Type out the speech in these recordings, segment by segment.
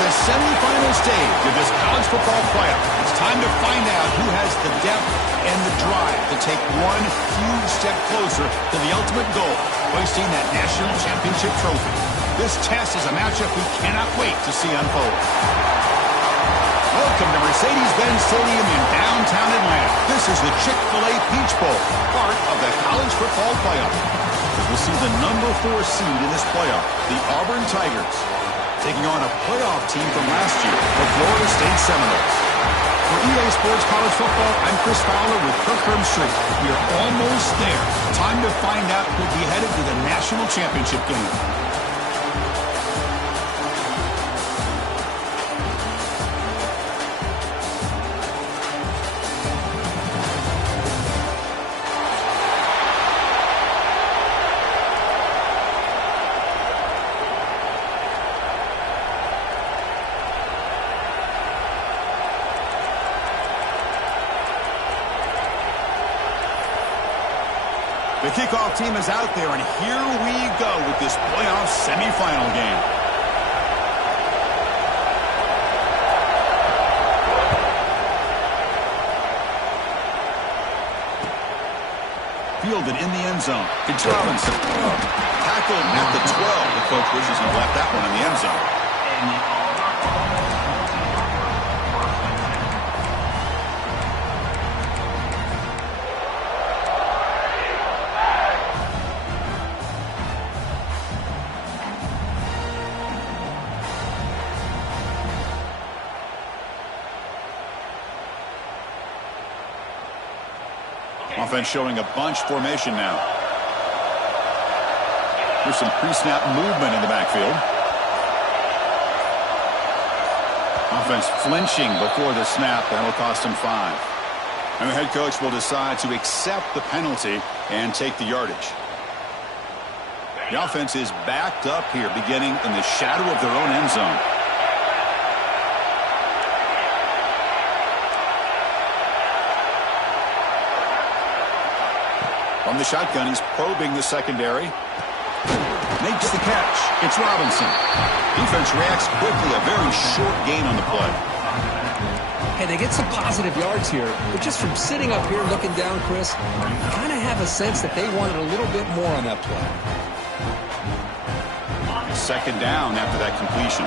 the semifinal stage of this college football playoff. It's time to find out who has the depth and the drive to take one huge step closer to the ultimate goal, hoisting that national championship trophy. This test is a matchup we cannot wait to see unfold. Welcome to Mercedes-Benz Stadium in downtown Atlanta. This is the Chick-fil-A Peach Bowl, part of the college football playoff. As we'll see the number 4 seed in this playoff, the Auburn Tigers, taking on a playoff team from last year, the Florida State Seminoles. For EA Sports College Football, I'm Chris Fowler with Kirk Herbstreit. We are almost there. Time to find out who'll be headed to the national championship game. The kickoff team is out there, and here we go with this playoff semifinal game. Fielded in the end zone. It's Robinson. Tackled at the 12. The coach wishes he left that one in the end zone. Offense showing a bunch formation now. There's some pre-snap movement in the backfield. Offense flinching before the snap. That'll cost him 5. And the head coach will decide to accept the penalty and take the yardage. The offense is backed up here, beginning in the shadow of their own end zone. From the shotgun, he's probing the secondary. Makes the catch. It's Robinson. Defense reacts quickly. A very short gain on the play. Hey, they get some positive yards here, but just from sitting up here looking down, Chris, you kind of have a sense that they wanted a little bit more on that play. Second down after that completion.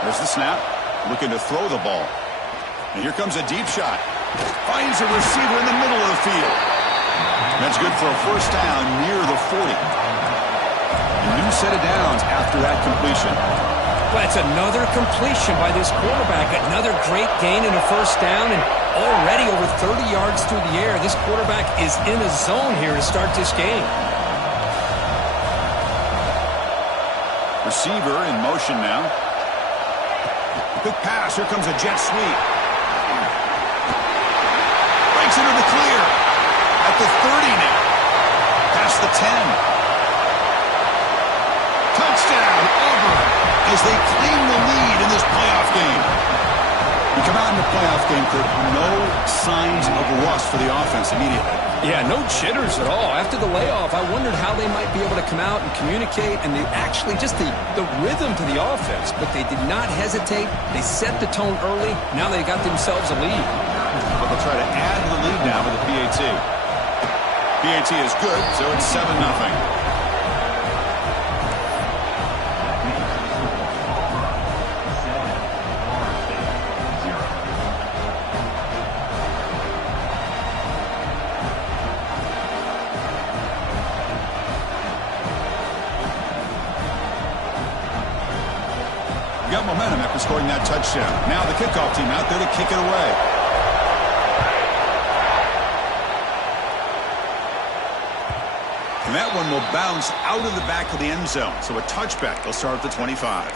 There's the snap. Looking to throw the ball. And here comes a deep shot. Finds a receiver in the middle of the field. That's good for a first down near the 40. A new set of downs after that completion. Well, it's another completion by this quarterback. Another great gain in a first down, and already over 30 yards through the air. This quarterback is in a zone here to start this game. Receiver in motion now. Quick pass. Here comes a jet sweep. Breaks into the clear. At the 30 now. Past the 10. Touchdown, Auburn, as they claim the lead in this playoff game. We come out in the playoff game, Kurt. No signs of rust for the offense immediately. Yeah, no jitters at all. After the layoff, I wondered how they might be able to come out and communicate, and actually just the rhythm to the offense. But they did not hesitate. They set the tone early. Now they got themselves a lead. But they'll try to add to the lead now with the PAT. PAT is good, so it's 7-0. Got momentum after scoring that touchdown. Now the kickoff team out there to kick it away. And that one will bounce out of the back of the end zone. So a touchback. They'll start at the 25.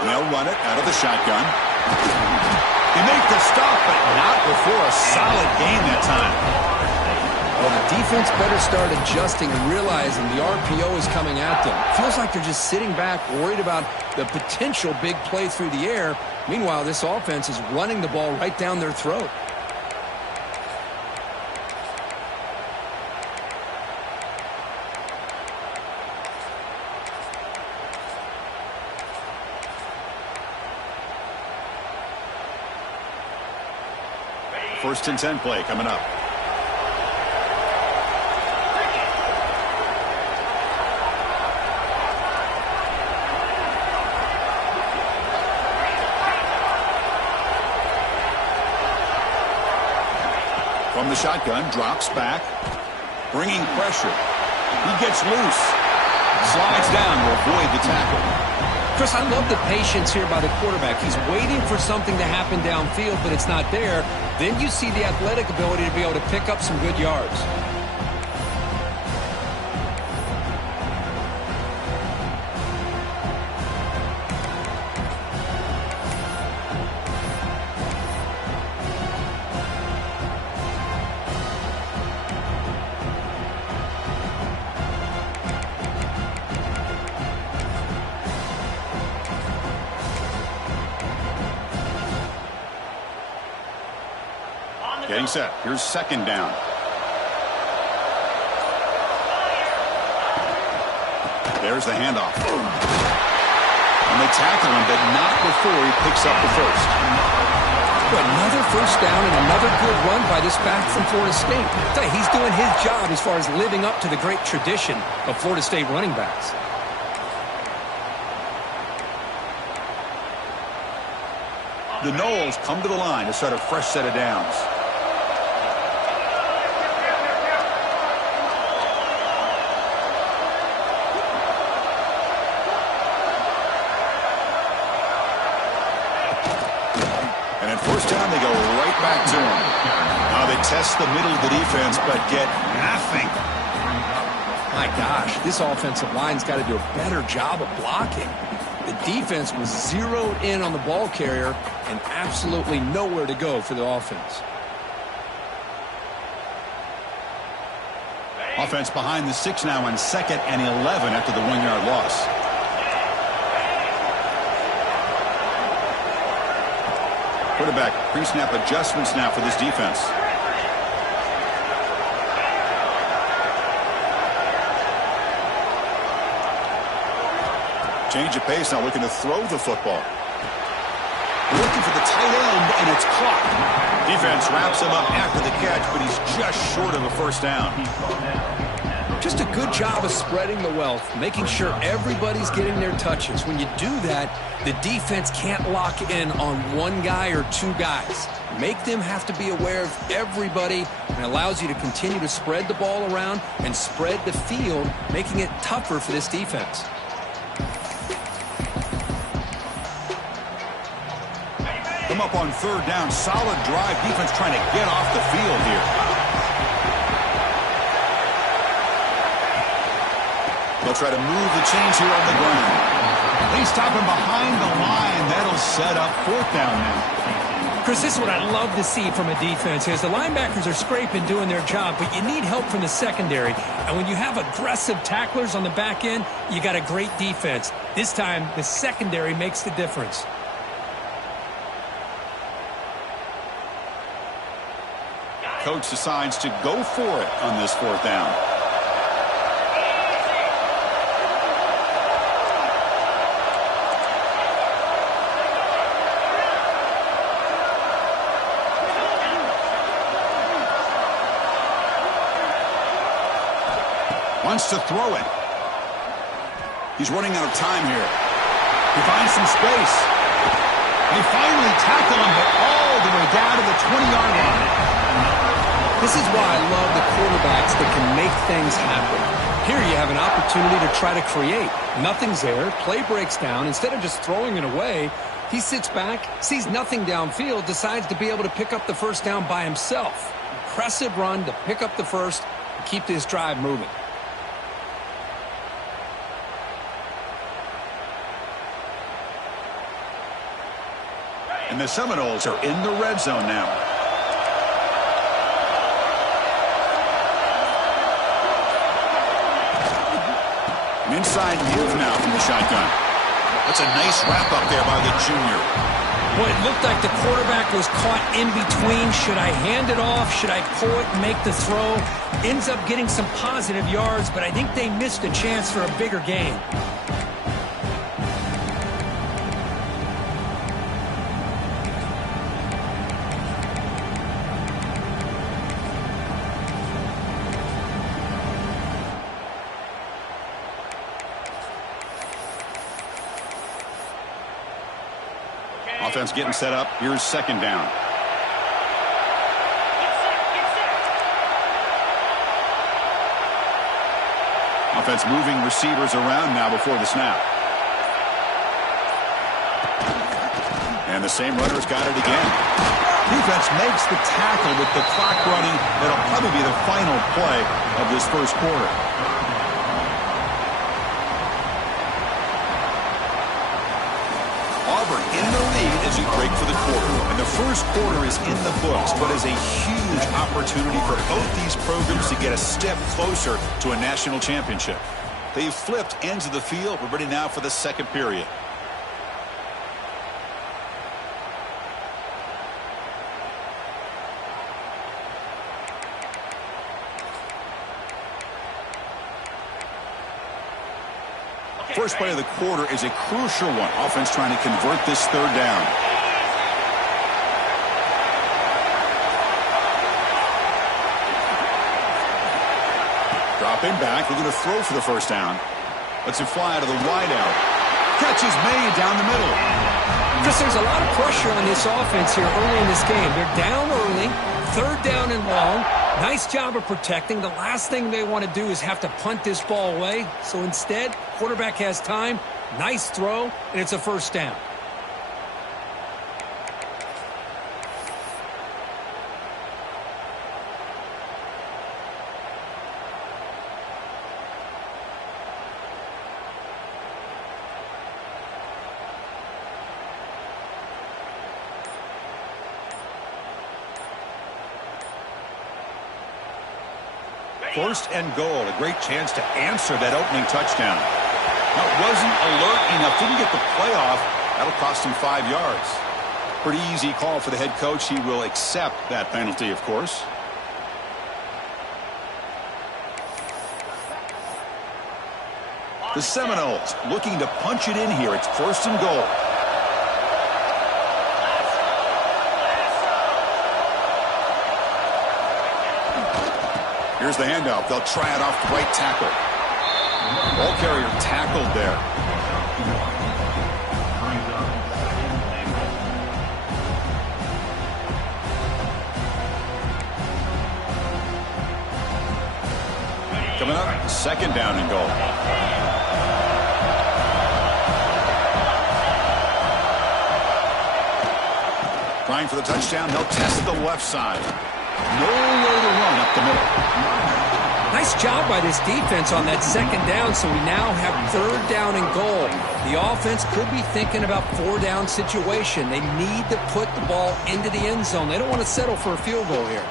And they'll run it out of the shotgun. They make the stop, but not before a solid gain that time. Well, the defense better start adjusting and realizing the RPO is coming at them. Feels like they're just sitting back, worried about the potential big play through the air. Meanwhile, this offense is running the ball right down their throat. First and 10 play coming up. From the shotgun, drops back, bringing pressure. He gets loose. Slides down to avoid the tackle. Chris, I love the patience here by the quarterback. He's waiting for something to happen downfield, but it's not there. Then you see the athletic ability to be able to pick up some good yards. Getting set. Here's second down. There's the handoff. And they tackle him, but not before he picks up the first. Another first down and another good run by this back from Florida State. I tell you, he's doing his job as far as living up to the great tradition of Florida State running backs. The Noles come to the line to start a fresh set of downs. And at first down, they go right back to him. Now they test the middle of the defense, but get nothing. My gosh, this offensive line's got to do a better job of blocking. The defense was zeroed in on the ball carrier and absolutely nowhere to go for the offense. Offense behind the 6 now on 2nd and 11 after the 1-yard loss. Quarterback pre-snap adjustments now for this defense. Change of pace now, looking to throw the football. Looking for the tight end, and it's caught. Defense wraps him up after the catch, but he's just short of a first down. Just a good job of spreading the wealth, making sure everybody's getting their touches. When you do that, the defense can't lock in on one guy or two guys. Make them have to be aware of everybody, and allows you to continue to spread the ball around and spread the field, making it tougher for this defense. Come up on third down. Solid drive. Defense trying to get off the field here. They'll try to move the chains here on the ground. They stop him behind the line. That'll set up fourth down now. Chris, this is what I love to see from a defense is the linebackers are scraping, doing their job, but you need help from the secondary. And when you have aggressive tacklers on the back end, you got a great defense. This time, the secondary makes the difference. Coach decides to go for it on this fourth down. Wants to throw it. He's running out of time here. He finds some space. They finally tackle him, but all the way down to the 20-yard line. This is why I love the quarterbacks that can make things happen. Here you have an opportunity to try to create. Nothing's there. Play breaks down. Instead of just throwing it away, he sits back, sees nothing downfield, decides to be able to pick up the first down by himself. Impressive run to pick up the first and keep this drive moving. And the Seminoles are in the red zone now. An inside move now from the shotgun. That's a nice wrap up there by the junior. Well, it looked like the quarterback was caught in between. Should I hand it off? Should I pull it and make the throw? Ends up getting some positive yards, but I think they missed a chance for a bigger gain. Offense getting set up. Here's second down. Offense moving receivers around now before the snap. And the same runner's got it again. Defense makes the tackle with the clock running. That'll probably be the final play of this first quarter. Auburn in the lead as we break for the quarter. And the first quarter is in the books, but is a huge opportunity for both these programs to get a step closer to a national championship. They've flipped ends of the field. We're ready now for the second period. First play of the quarter is a crucial one. Offense trying to convert this third down. Dropping back, looking to throw for the first down. Lets it fly out of the wideout. Catch is made down the middle. Chris, there's a lot of pressure on this offense here early in this game. They're down early, third down and long. Nice job of protecting. The last thing they want to do is have to punt this ball away. So instead, quarterback has time, nice throw, and it's a first down. First and goal, a great chance to answer that opening touchdown. Now, it wasn't alert enough, didn't get the playoff. That'll cost him 5 yards. Pretty easy call for the head coach. He will accept that penalty, of course. The Seminoles looking to punch it in here. It's first and goal. Here's the handoff. They'll try it off the right tackle. Ball carrier tackled there. Coming up, second down and goal. Trying for the touchdown. They'll test the left side. No way to run up the middle. Nice job by this defense on that second down, so we now have third down and goal. The offense could be thinking about four-down situation. They need to put the ball into the end zone. They don't want to settle for a field goal here.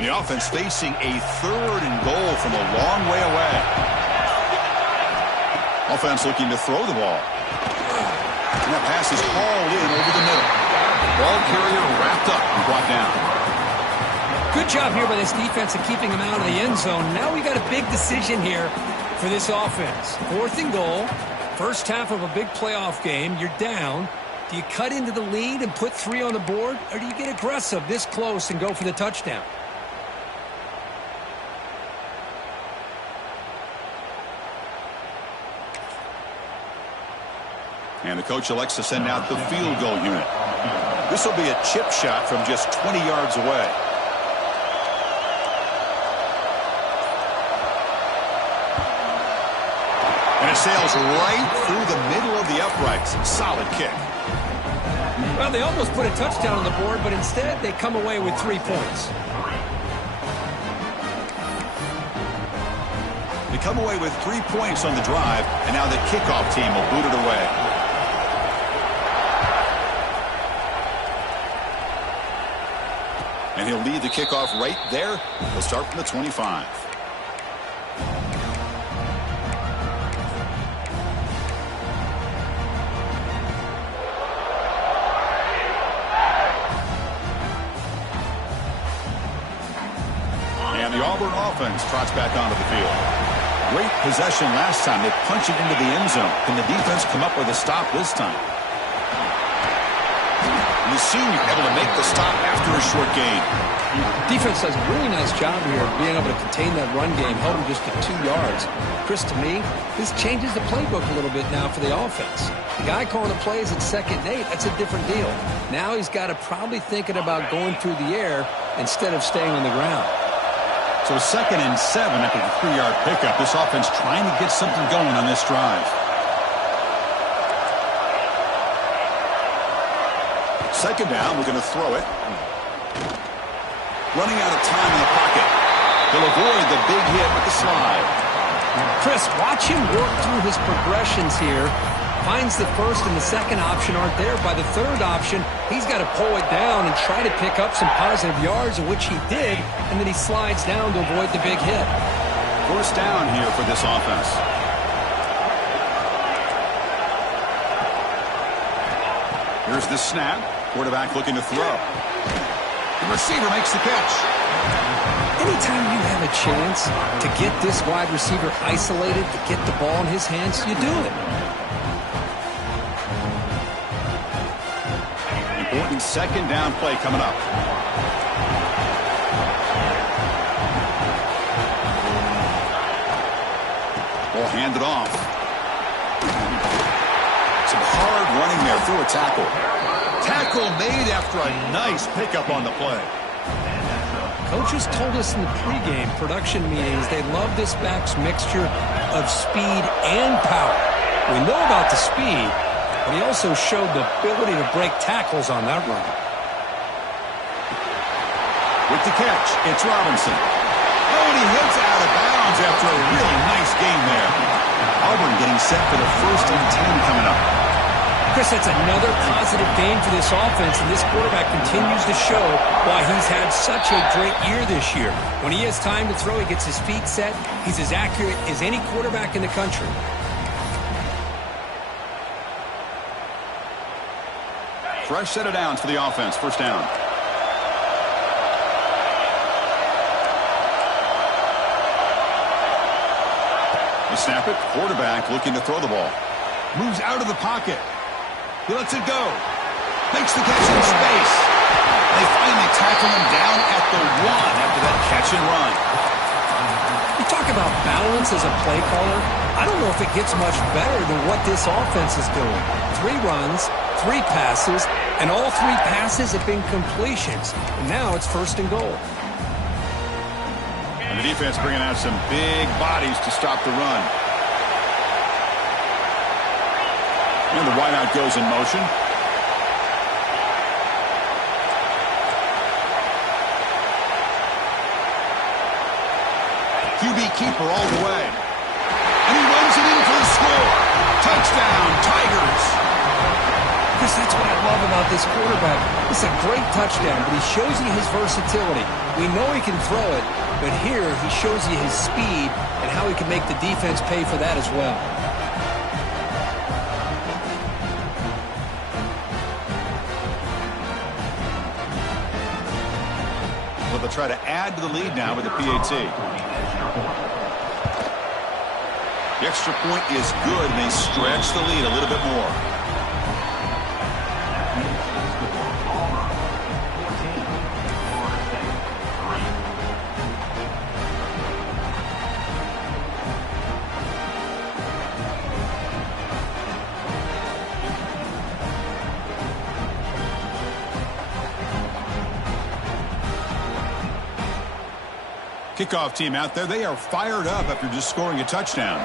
The offense facing a third and goal from a long way away. Offense looking to throw the ball. And that pass is hauled in over the middle. Ball carrier wrapped up and brought down. Good job here by this defense of keeping him out of the end zone. Now we got a big decision here for this offense. Fourth and goal. First half of a big playoff game. You're down. Do you cut into the lead and put 3 on the board? Or do you get aggressive this close and go for the touchdown? And the coach elects to send out the field goal unit. This will be a chip shot from just 20 yards away. sails right through the middle of the uprights. Solid kick. Well, they almost put a touchdown on the board, but instead they come away with 3 points. They come away with 3 points on the drive, and now the kickoff team will boot it away. And he'll lead the kickoff right there. He'll start from the 25. And the Auburn offense trots back onto the field. Great possession last time. They punch it into the end zone. Can the defense come up with a stop this time? And the senior able to make the stop after a short gain. Defense does a really nice job here of being able to contain that run game, held him just to 2 yards. Chris, to me, this changes the playbook a little bit now for the offense. The guy calling the plays at 2nd and 8, that's a different deal. Now he's got to probably thinking about going through the air instead of staying on the ground. So 2nd and 7 after the 3-yard pickup. This offense trying to get something going on this drive. 2nd down, we're going to throw it. Running out of time in the pocket. He'll avoid the big hit with the slide. Chris, watch him work through his progressions here. Finds the first and the second option aren't there. By the third option, he's got to pull it down and try to pick up some positive yards, of which he did, and then he slides down to avoid the big hit. 1st down here for this offense. Here's the snap. Quarterback looking to throw. The receiver makes the catch. Anytime you have a chance to get this wide receiver isolated, to get the ball in his hands, you do it. Important 2nd down play coming up. Ball handed off. Some hard running there through a tackle. Tackle made after a nice pickup on the play. Coaches told us in the pregame production meetings they love this back's mixture of speed and power. We know about the speed, but he also showed the ability to break tackles on that run. With the catch, it's Robinson. Oh, and he heads out of bounds after a really nice game there. Auburn getting set for the 1st and 10 coming up. Chris, that's another positive game for this offense, and this quarterback continues to show why he's had such a great year this year. When he has time to throw, he gets his feet set. He's as accurate as any quarterback in the country. Fresh set of downs for the offense. 1st down. They snap it. Quarterback looking to throw the ball. Moves out of the pocket. He lets it go. Makes the catch in space. They finally tackle him down at the 1 after that catch and run. You talk about balance as a play caller. I don't know if it gets much better than what this offense is doing. 3 runs, 3 passes, and all 3 passes have been completions. And now it's 1st and goal. And the defense bringing out some big bodies to stop the run. And the wideout goes in motion. QB keeper all the way. And he runs it in for the score. Touchdown, Tigers. Chris, that's what I love about this quarterback. It's a great touchdown, but he shows you his versatility. We know he can throw it, but here he shows you his speed and how he can make the defense pay for that as well. Well, they'll try to add to the lead now with the PAT. The extra point is good, and they stretch the lead a little bit more. Kickoff team out there, they are fired up after just scoring a touchdown.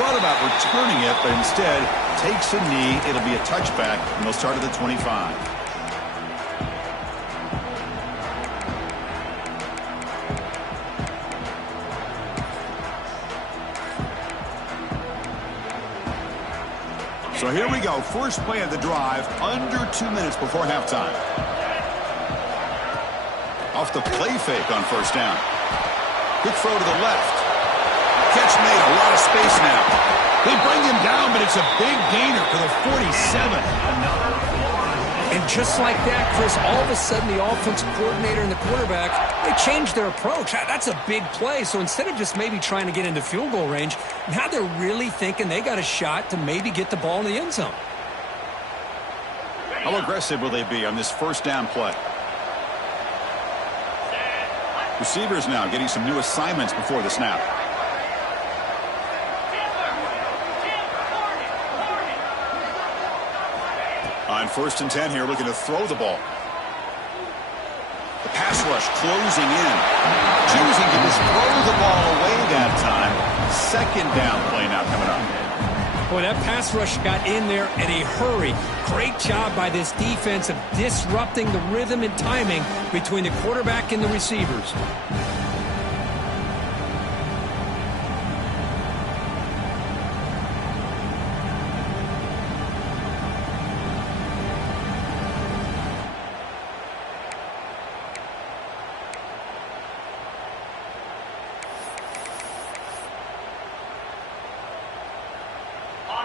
thought about returning it, but instead takes a knee. It'll be a touchback, and they'll start at the 25. So here we go. First play of the drive, under 2 minutes before halftime. Off the play fake on first down. Quick throw to the left. Catch made, a lot of space now. They bring him down, but it's a big gainer for the 47. And just like that, Chris, all of a sudden the offensive coordinator and the quarterback, they changed their approach. That's a big play. So instead of just maybe trying to get into field goal range, now they're really thinking they got a shot to maybe get the ball in the end zone. How aggressive will they be on this first down play? Receivers now getting some new assignments before the snap. On first and 10 here, looking to throw the ball. The pass rush closing in. Choosing to just throw the ball away that time. Second down play now coming up. Boy, that pass rush got in there in a hurry. Great job by this defense of disrupting the rhythm and timing between the quarterback and the receivers.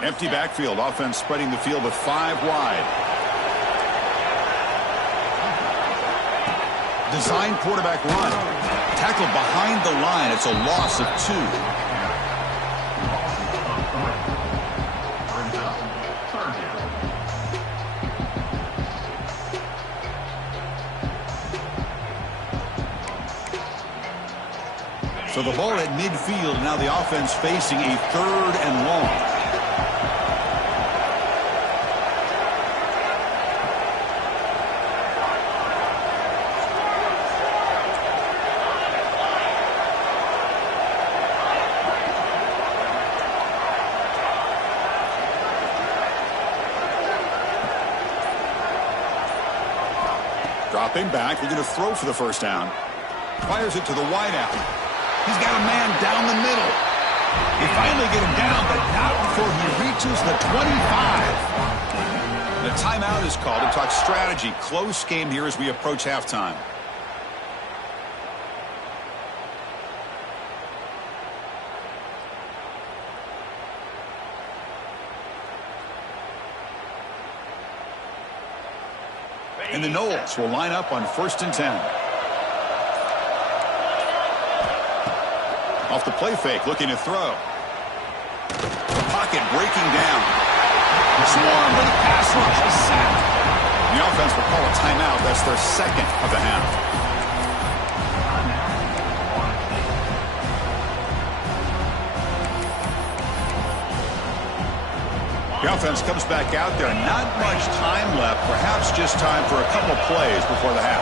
Empty backfield. Offense spreading the field with 5 wide. Design quarterback run. Tackled behind the line. It's a loss of 2. So the ball at midfield. Now the offense facing a 3rd and long. Dropping back, we're going to throw for the first down. Fires it to the wideout. He's got a man down the middle. They finally get him down, but not before he reaches the 25. The timeout is called to talk strategy. Close game here as we approach halftime. And the Knowles will line up on first and 10. Off the play fake, looking to throw. The pocket breaking down. Swarm with a pass rush. A sack. The offense will call a timeout. That's their second of the half. The offense comes back out there. Not much time left. Perhaps just time for a couple plays before the half.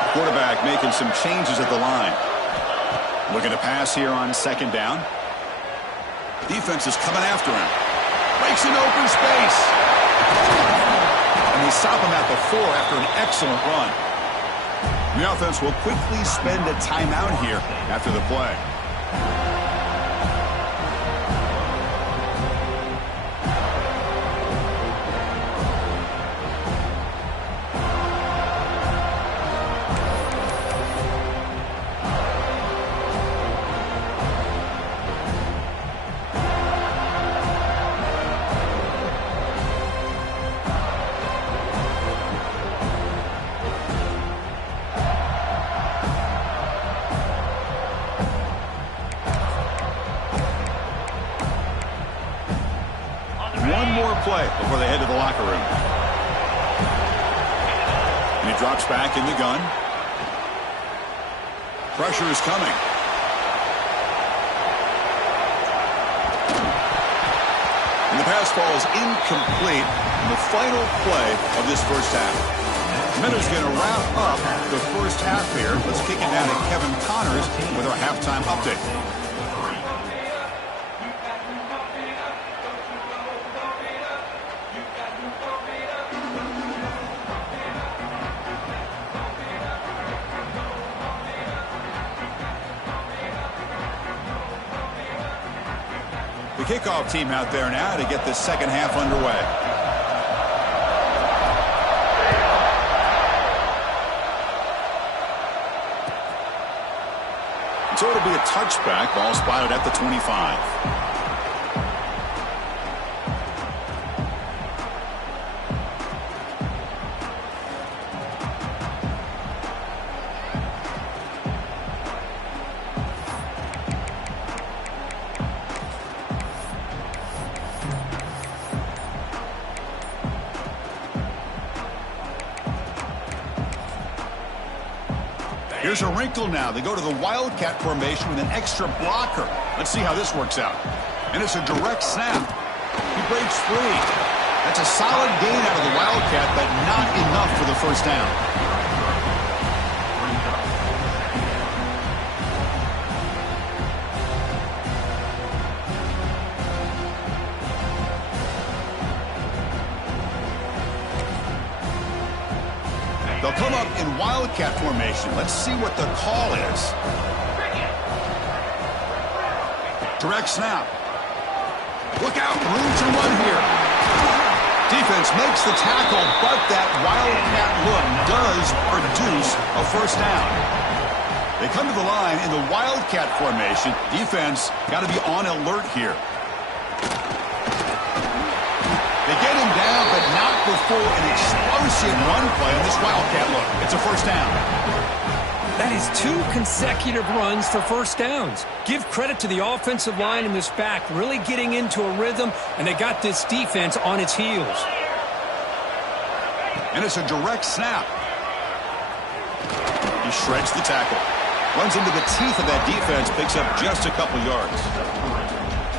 The quarterback making some changes at the line. Looking to pass here on second down. Defense is coming after him. Breaks an open space. And they stop him at the 4 after an excellent run. The offense will quickly spend a timeout here after the play. Play before they head to the locker room. And he drops back in the gun. Pressure is coming. And the pass falls incomplete in the final play of this first half. Miller's going to wrap up the first half here. Let's kick it down to Kevin Connors with our halftime update. The kickoff team out there now to get the second half underway. So it'll be a touchback. Ball spotted at the 25. Here's a wrinkle now. They go to the Wildcat formation with an extra blocker. Let's see how this works out. And it's a direct snap. He breaks free. That's a solid gain out of the Wildcat, but not enough for the first down. They'll come up in Wildcat formation. Let's see what the call is. Direct snap. Look out, room to run here. Defense makes the tackle, but that Wildcat look does produce a first down. They come to the line in the Wildcat formation. Defense got to be on alert here. They get him down, but not before an explosive run play on this Wildcat look. It's a first down. That is 2 consecutive runs for first downs. Give credit to the offensive line in this back, really getting into a rhythm, and they got this defense on its heels. And it's a direct snap. He shreds the tackle. Runs into the teeth of that defense, picks up just a couple yards.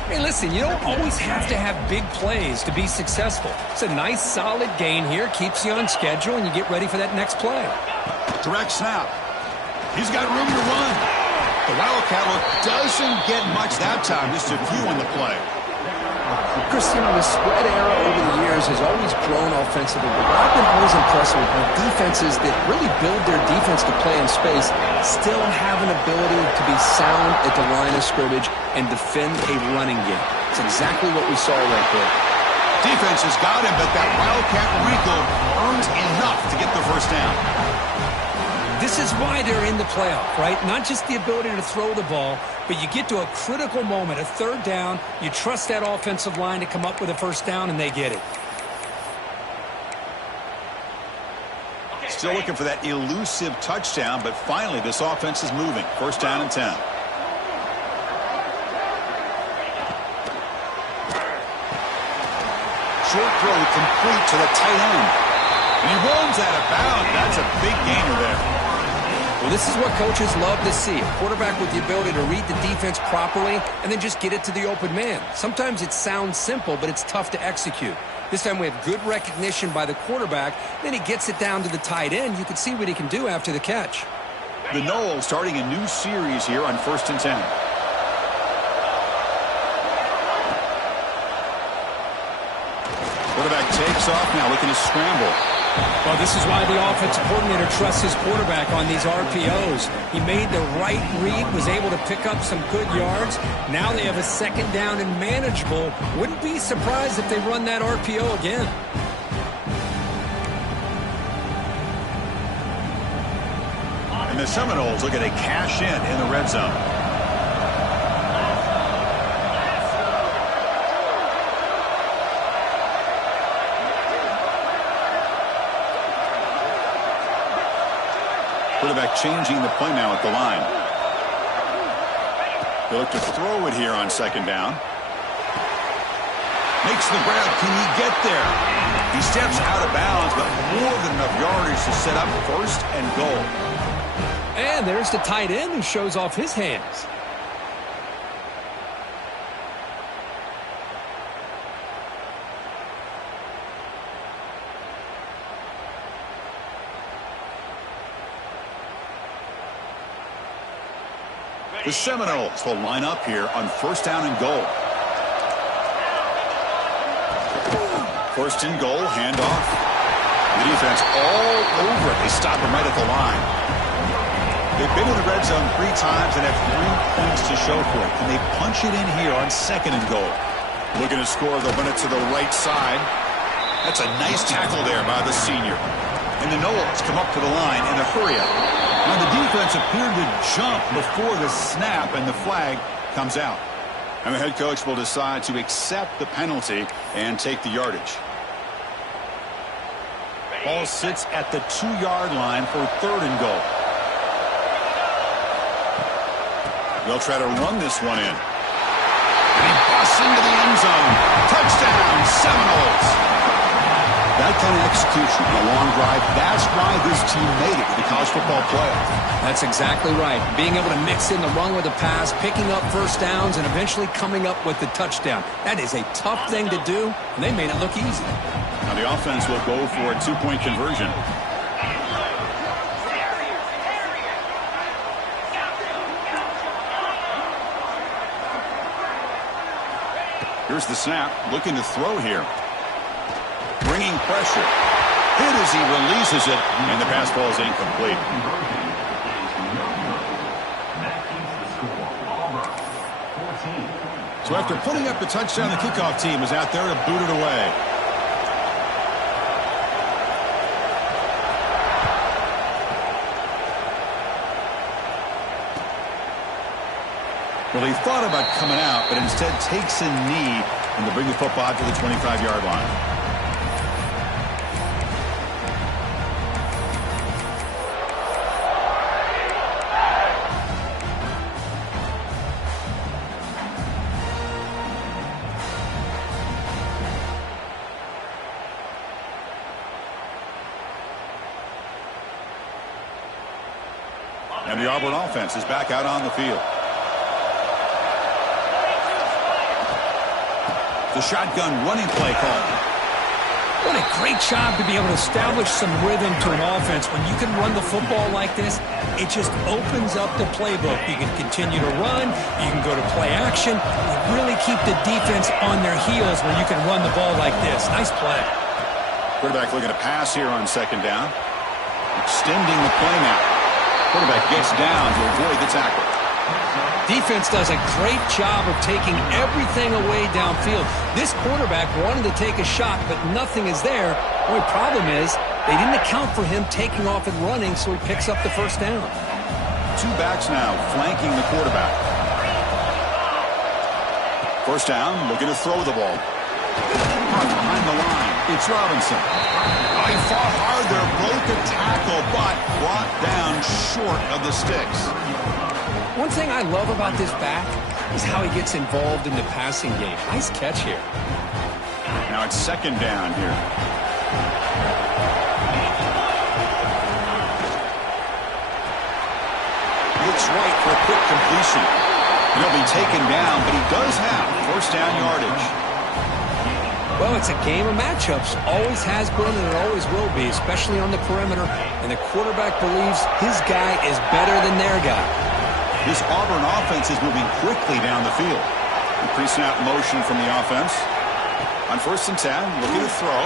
Hey, listen, you don't always have to have big plays to be successful. It's a nice, solid gain here. Keeps you on schedule, and you get ready for that next play. Direct snap. He's got room to run. The Wildcat look doesn't get much that time, just a few on the play. Cristiano, the spread era over the years has always grown offensively, but what I've been always impressed with are defenses that really build their defense to play in space, still have an ability to be sound at the line of scrimmage and defend a running game. It's exactly what we saw right there. Defense has got him, but that Wildcat wrinkle earns enough to get the first down. This is why they're in the playoff, right? Not just the ability to throw the ball, but you get to a critical moment, a third down, you trust that offensive line to come up with a first down, and they get it. Still looking for that elusive touchdown, but finally this offense is moving. First down and 10. Short throw complete to the tight end. And he runs out of bounds. That's a big gainer there. Well, this is what coaches love to see. A quarterback with the ability to read the defense properly and then just get it to the open man. Sometimes it sounds simple, but it's tough to execute. This time we have good recognition by the quarterback. Then he gets it down to the tight end. You can see what he can do after the catch. The Noles starting a new series here on 1st and 10. Quarterback takes off now, looking to scramble. Well, this is why the offensive coordinator trusts his quarterback on these RPOs. He made the right read, was able to pick up some good yards. Now they have a second down and manageable. Wouldn't be surprised if they run that RPO again. And the Seminoles looking to cash in the red zone. Quarterback changing the play now at the line. They look to throw it here on second down. Makes the grab. Can he get there? He steps out of bounds, but more than enough yardage to set up first and goal. And there's the tight end who shows off his hands. The Seminoles will line up here on first down and goal. First and goal, handoff. The defense all over it. They stop him right at the line. They've been in the red zone 3 times and have 3 points to show for it. Can they punch it in here on second and goal? Looking to score, they'll run it to the right side. That's a nice tackle there by the senior. And the Noles come up to the line in a hurry up. Now the defense appeared to jump before the snap, and the flag comes out. And the head coach will decide to accept the penalty and take the yardage. Ball sits at the 2-yard line for third and goal. They'll try to run this one in. And he busts into the end zone. Touchdown, Seminoles. That kind of execution, a long drive, that's why this team made it to the college football playoff. That's exactly right. Being able to mix in the run with the pass, picking up first downs, and eventually coming up with the touchdown. That is a tough thing to do, and they made it look easy. Now the offense will go for a 2-point conversion. Here's the snap, looking to throw here. Bringing pressure. Hit as he releases it, and the pass ball is incomplete. So after putting up the touchdown, the kickoff team is out there to boot it away. Well, he thought about coming out, but instead takes a knee and will bring the football to the 25-yard line. And the Auburn offense is back out on the field. The shotgun running play call. What a great job to be able to establish some rhythm to an offense. When you can run the football like this, it just opens up the playbook. You can continue to run. You can go to play action. You really keep the defense on their heels when you can run the ball like this. Nice play. Quarterback looking to pass here on second down. Extending the play now. Quarterback gets down to avoid the tackle. Defense does a great job of taking everything away downfield. This quarterback wanted to take a shot, but nothing is there. The only problem is they didn't account for him taking off and running, so he picks up the first down. 2 backs now flanking the quarterback. First down, looking to throw the ball. Behind the line, it's Robinson. He fought hard there, broke a tackle, but brought down short of the sticks. One thing I love about this back is how he gets involved in the passing game. Nice catch here. Now it's second down here. Looks right for a quick completion. He'll be taken down, but he does have first down yardage. Well, it's a game of matchups. Always has been and it always will be, especially on the perimeter. And the quarterback believes his guy is better than their guy. This Auburn offense is moving quickly down the field. Pre-snap motion from the offense. On first and 10, looking to throw.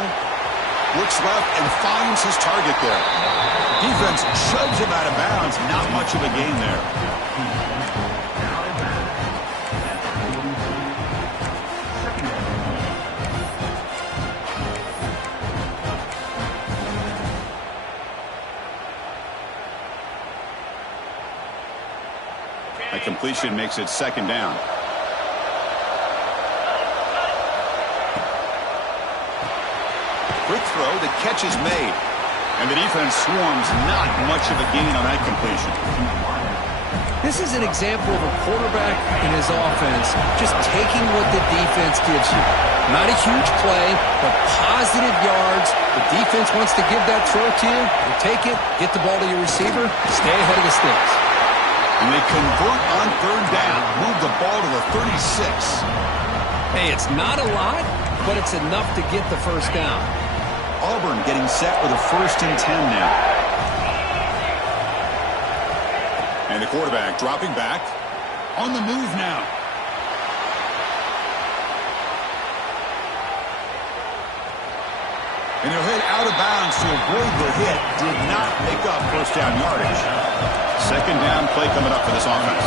Looks left and finds his target there. Defense shoves him out of bounds. Not much of a gain there. A completion makes it second down. Quick throw, the catch is made. And the defense swarms, not much of a gain on that completion. This is an example of a quarterback in his offense just taking what the defense gives you. Not a huge play, but positive yards. The defense wants to give that throw to you. You take it, get the ball to your receiver, stay ahead of the sticks. And they convert on third down, move the ball to the 36. Hey, it's not a lot, but it's enough to get the first down. Auburn getting set with a first and 10 now. And the quarterback dropping back. On the move now. And he'll hit out of bounds to avoid the hit. Did not pick up first down yardage. Second down play coming up for this offense.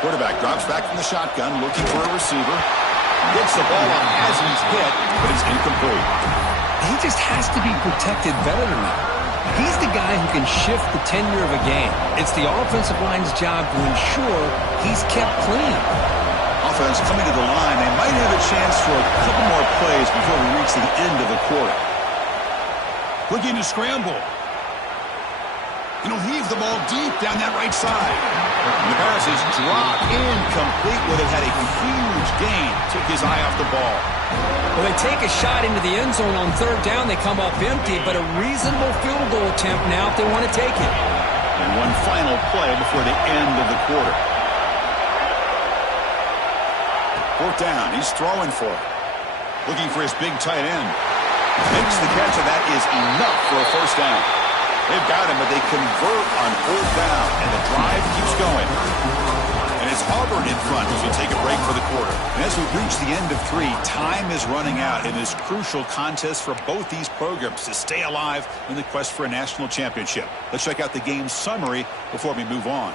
Quarterback drops back from the shotgun, looking for a receiver. Gets the ball up as he's hit, but it's incomplete. He just has to be protected better than that. He's the guy who can shift the tenure of a game. It's the offensive line's job to ensure he's kept clean. Offense coming to the line. They might have a chance for a couple more plays before we reach the end of the quarter. Looking to scramble. And he'll heave the ball deep down that right side. The pass is dropped incomplete. Would have had a huge gain. Took his eye off the ball. Well, they take a shot into the end zone on third down. They come up empty, but a reasonable field goal attempt now if they want to take it. And one final play before the end of the quarter. Fourth down. He's throwing for it. Looking for his big tight end. Makes the catch, and that is enough for a first down. They've got him, but they convert on fourth down, and the drive keeps going. And it's Auburn in front as we take a break for the quarter. And as we reach the end of 3, time is running out in this crucial contest for both these programs to stay alive in the quest for a national championship. Let's check out the game summary before we move on.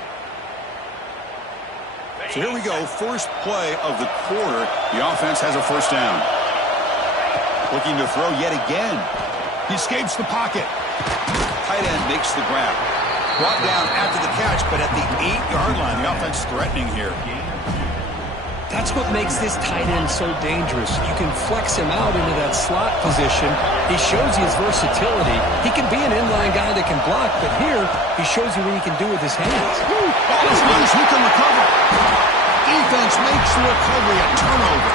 So here we go, first play of the quarter. The offense has a first down. Looking to throw yet again. He escapes the pocket. Tight end makes the grab. Brought down after the catch, but at the 8-yard line, the offense threatening here. That's what makes this tight end so dangerous. You can flex him out into that slot position. He shows you his versatility. He can be an inline guy that can block, but here he shows you what he can do with his hands. As long as he can recover. Defense makes the recovery a turnover.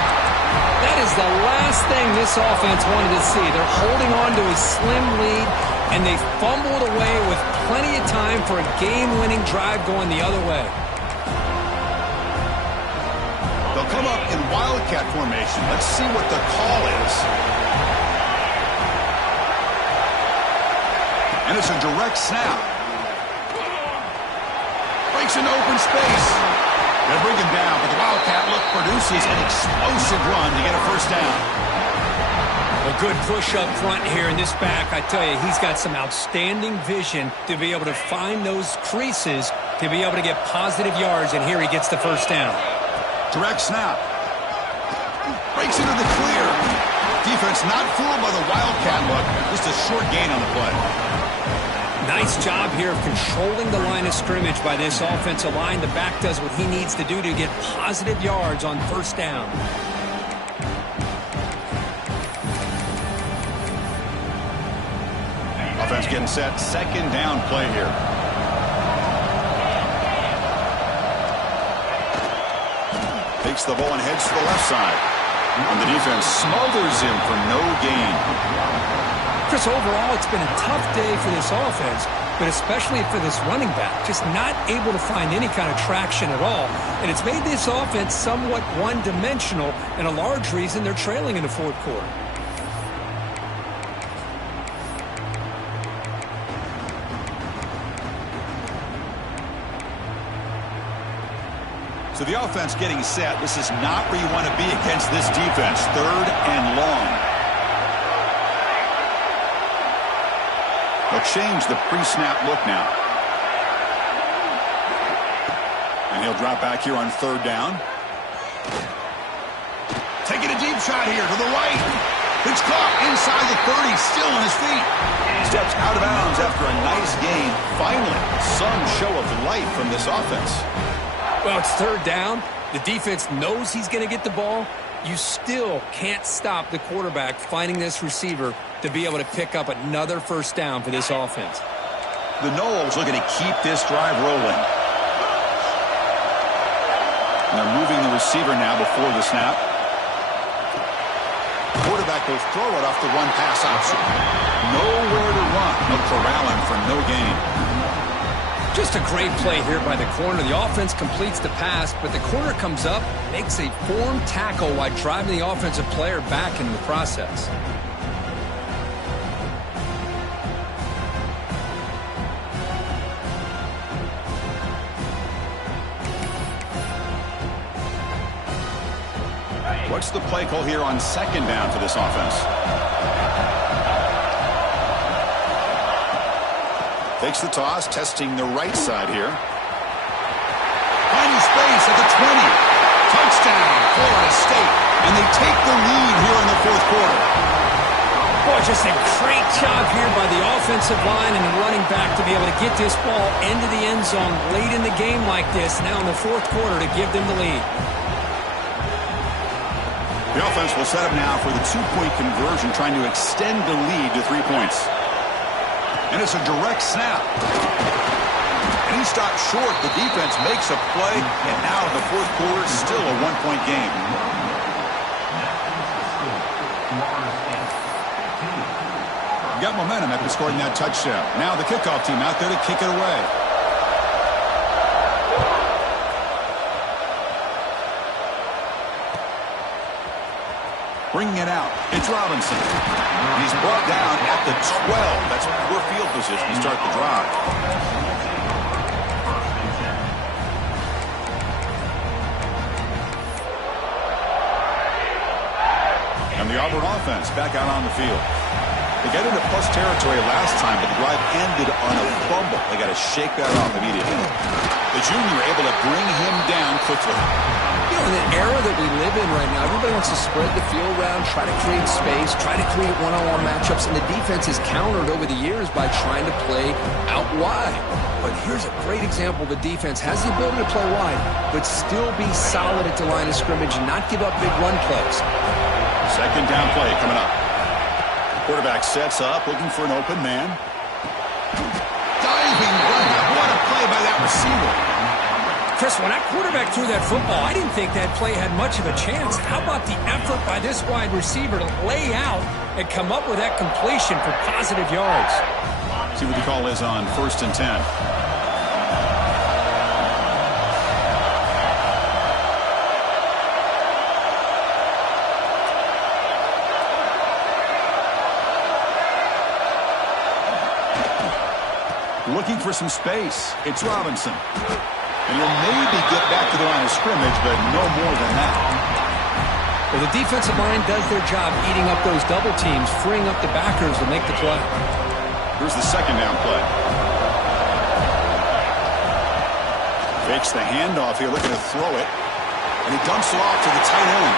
That is the last thing this offense wanted to see. They're holding on to a slim lead, and they fumbled away with plenty of time for a game-winning drive going the other way. They'll come up in Wildcat formation. Let's see what the call is. And it's a direct snap. Breaks into open space. They bring him down, but the Wildcat look produces an explosive run to get a first down. A good push up front here in this back. I tell you, he's got some outstanding vision to be able to find those creases, to be able to get positive yards, and here he gets the first down. Direct snap. Breaks into the clear. Defense not fooled by the Wildcat look. Just a short gain on the play. Nice job here of controlling the line of scrimmage by this offensive line. The back does what he needs to do to get positive yards on first down. Offense getting set. Second down play here. Takes the ball and heads to the left side. And the defense smothers him for no gain. Chris, overall, it's been a tough day for this offense, but especially for this running back, just not able to find any kind of traction at all. And it's made this offense somewhat one-dimensional, and a large reason they're trailing in the fourth quarter. So the offense getting set. This is not where you want to be against this defense. Third and long. They'll change the pre-snap look now. And he'll drop back here on third down. Taking a deep shot here to the right. It's caught inside the 30, still on his feet. Steps out of bounds after a nice gain. Finally, some show of life from this offense. Well, it's third down. The defense knows he's going to get the ball. You still can't stop the quarterback finding this receiver to be able to pick up another first down for this offense. The Noles looking to keep this drive rolling. And they're moving the receiver now before the snap. Quarterback will throw it off the run-pass option. Nowhere to run. No corralling for no gain. Just a great play here by the corner. The offense completes the pass, but the corner comes up, makes a form tackle while driving the offensive player back into the process. What's the play call here on second down for this offense? Takes the toss, testing the right side here. Finding space at the 20. Touchdown, Florida State. And they take the lead here in the fourth quarter. Boy, just a great job here by the offensive line and the running back to be able to get this ball into the end zone late in the game like this, now in the fourth quarter, to give them the lead. The offense will set up now for the two-point conversion, trying to extend the lead to 3 points. And it's a direct snap. And he stopped short. The defense makes a play, and now in the fourth quarter, still a one-point game. Got momentum after scoring that touchdown. Now the kickoff team out there to kick it away. Bringing it out, it's Robinson. He's brought down at the 12. That's poor field position to start the drive. And the Auburn offense back out on the field. They got into plus territory last time, but the drive ended on a fumble. They got to shake that off immediately. The junior able to bring him down quickly. You know, in the era that we live in right now, everybody wants to spread the field around, try to create space, try to create one-on-one matchups, and the defense is countered over the years by trying to play out wide. But here's a great example. The defense has the ability to play wide, but still be solid at the line of scrimmage and not give up big run plays. Second down play coming up. Quarterback sets up, looking for an open man. Diving run. What a play by that receiver. Chris, when that quarterback threw that football, I didn't think that play had much of a chance. How about the effort by this wide receiver to lay out and come up with that completion for positive yards? See what the call is on 1st and 10. Looking for some space. It's Robinson. And he'll maybe get back to the line of scrimmage, but no more than that. Well, the defensive line does their job eating up those double teams, freeing up the backers to make the play. Here's the second down play. Fakes the handoff here, looking to throw it. And he dumps it off to the tight end.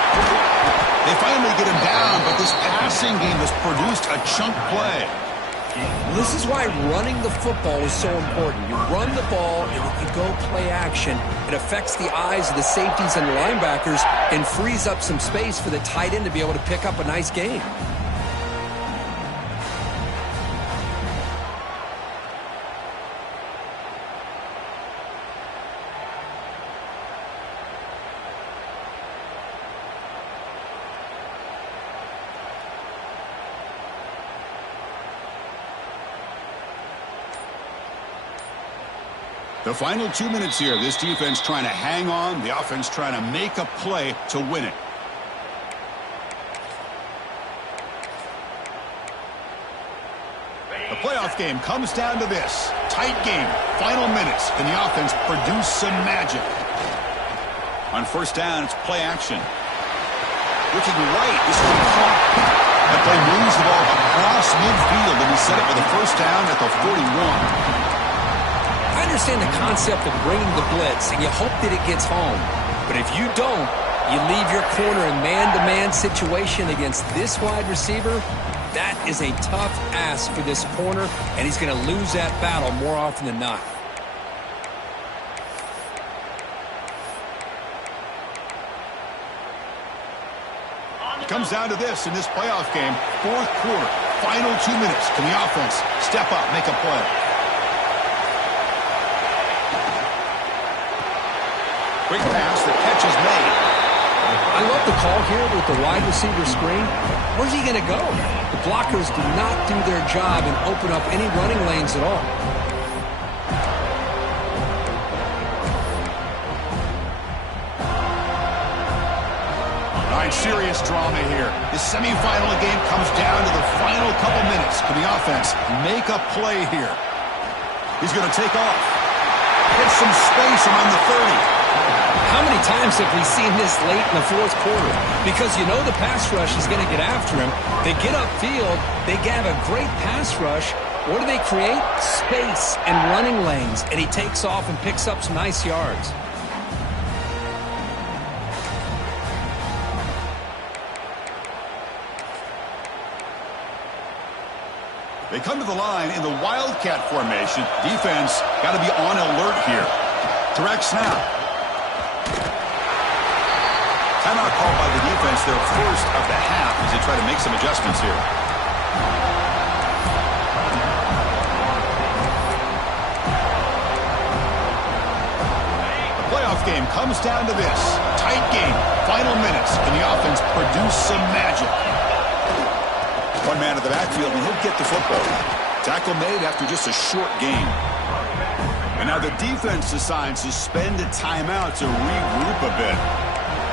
They finally get him down, but this passing game has produced a chunk play. This is why running the football is so important. You run the ball, and if you go play action, it affects the eyes of the safeties and the linebackers and frees up some space for the tight end to be able to pick up a nice gain. The final 2 minutes here. This defense trying to hang on. The offense trying to make a play to win it. The playoff game comes down to this. Tight game. Final minutes. Can the offense produce some magic? On first down, it's play action. Looking right. This will be caught. That play moves the ball across midfield, and he set it for the first down at the 41. I understand the concept of bringing the blitz, and you hope that it gets home. But if you don't, you leave your corner in man-to-man situation against this wide receiver. That is a tough ask for this corner, and he's going to lose that battle more often than not. It comes down to this in this playoff game. Fourth quarter, final 2 minutes. Can the offense step up, make a play? Quick pass, the catch is made. I love the call here with the wide receiver screen. Where's he going to go? The blockers do not do their job and open up any running lanes at all. serious drama here. The semifinal game comes down to the final couple minutes. Can the offense make a play here? He's going to take off. Hit some space around the 30. How many times have we seen this late in the fourth quarter? Because you know the pass rush is going to get after him. They get upfield. They have a great pass rush. What do they create? Space and running lanes. And he takes off and picks up some nice yards. They come to the line in the Wildcat formation. Defense got to be on alert here. Direct snap. Timeout called by the defense, their first of the half, as they try to make some adjustments here. The playoff game comes down to this. Tight game. Final minutes. Can the offense produce some magic? One man in the backfield, and he'll get the football. Tackle made after just a short game. And now the defense decides to spend a timeout to regroup a bit.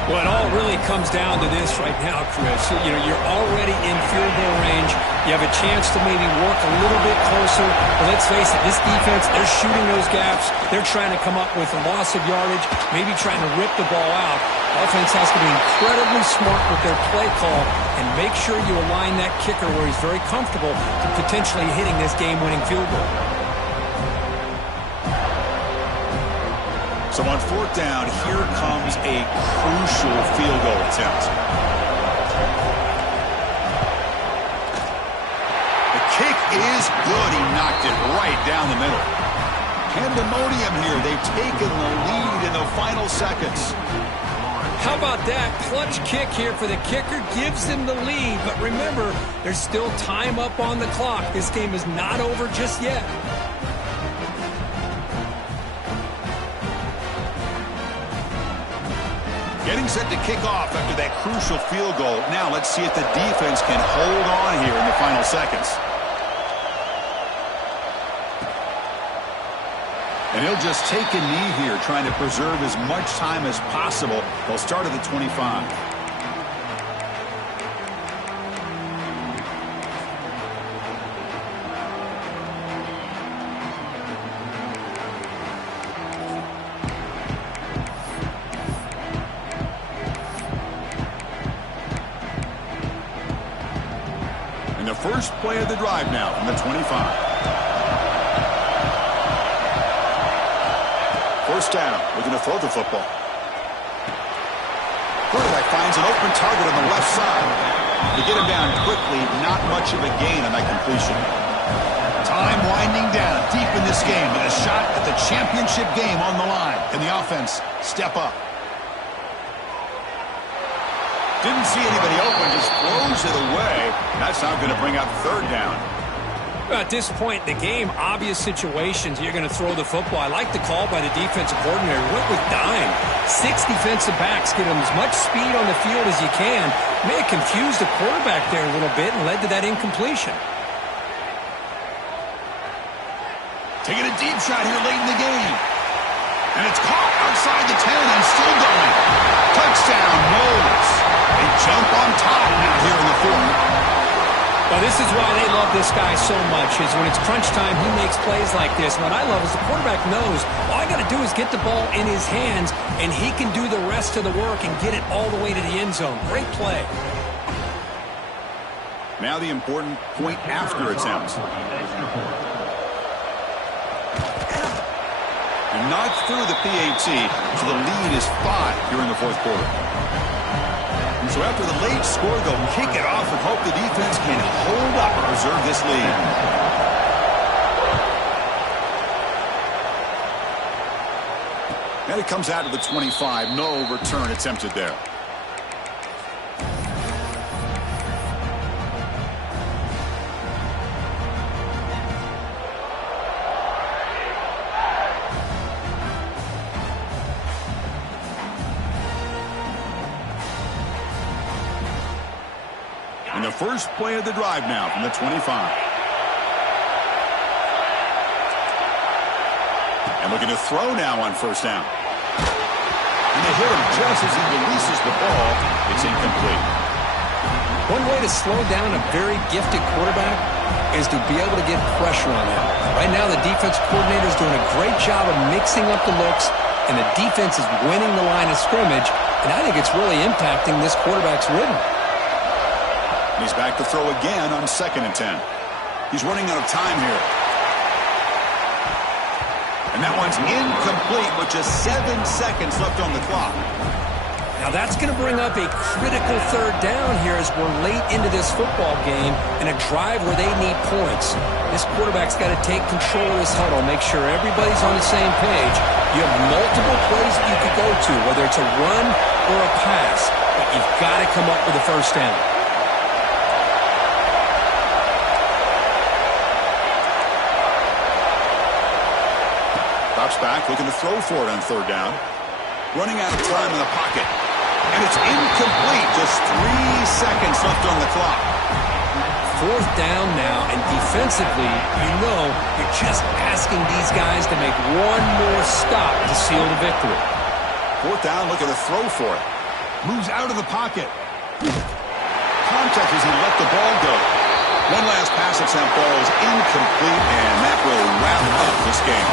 Well, it all really comes down to this right now, Chris. You know, you're already in field goal range. You have a chance to maybe work a little bit closer. But let's face it, this defense, they're shooting those gaps. They're trying to come up with a loss of yardage, maybe trying to rip the ball out. Offense has to be incredibly smart with their play call and make sure you align that kicker where he's very comfortable to potentially hitting this game-winning field goal. So on fourth down, here comes a crucial field goal attempt. The kick is good. He knocked it right down the middle. Pandemonium here. They've taken the lead in the final seconds. How about that? Clutch kick here for the kicker gives them the lead. But remember, there's still time up on the clock. This game is not over just yet. Getting set to kick off after that crucial field goal. Now let's see if the defense can hold on here in the final seconds. And he'll just take a knee here, trying to preserve as much time as possible. They'll start at the 25. First play of the drive now from the 25. First down. Looking to throw the football. Quarterback finds an open target on the left side. To get him down quickly, not much of a gain on that completion. Time winding down deep in this game with a shot at the championship game on the line. Can the offense step up? Didn't see anybody open, just throws it away. That's not going to bring up third down. Well, at this point in the game, obvious situations, you're going to throw the football. I like the call by the defensive coordinator. Went with dime. 6 defensive backs, get them as much speed on the field as you can. May have confused the quarterback there a little bit and led to that incompletion. Taking a deep shot here late in the game. And it's caught outside the 10 and still going. Touchdown, Knowles. They jump on top now here in the fourth. Well, this is why they love this guy so much, is when it's crunch time, he makes plays like this. What I love is the quarterback knows all I got to do is get the ball in his hands, and he can do the rest of the work and get it all the way to the end zone. Great play. Now the important point after attempt. Knocked through the PAT, so the lead is 5 here in the fourth quarter. And so after the late score, they'll kick it off and hope the defense can hold up and preserve this lead. And it comes out to the 25. No return attempted there. And the first play of the drive now from the 25. And looking to throw now on first down. And they hit him just as he releases the ball. It's incomplete. One way to slow down a very gifted quarterback is to be able to get pressure on him. Right now, the defense coordinator is doing a great job of mixing up the looks, and the defense is winning the line of scrimmage, and I think it's really impacting this quarterback's rhythm. He's back to throw again on 2nd and 10. He's running out of time here. And that one's incomplete with just 7 seconds left on the clock. Now that's going to bring up a critical 3rd down here as we're late into this football game in a drive where they need points. This quarterback's got to take control of this huddle, make sure everybody's on the same page. You have multiple plays that you could go to, whether it's a run or a pass, but you've got to come up with a 1st down. Drops back, looking to throw for it on 3rd down. Running out of time in the pocket. And it's incomplete. Just 3 seconds left on the clock. 4th down now, and defensively, you know you're just asking these guys to make one more stop to seal the victory. 4th down, looking to throw for it. Moves out of the pocket. Contact as he let the ball go. One last pass at that ball is incomplete, and that will wrap up this game.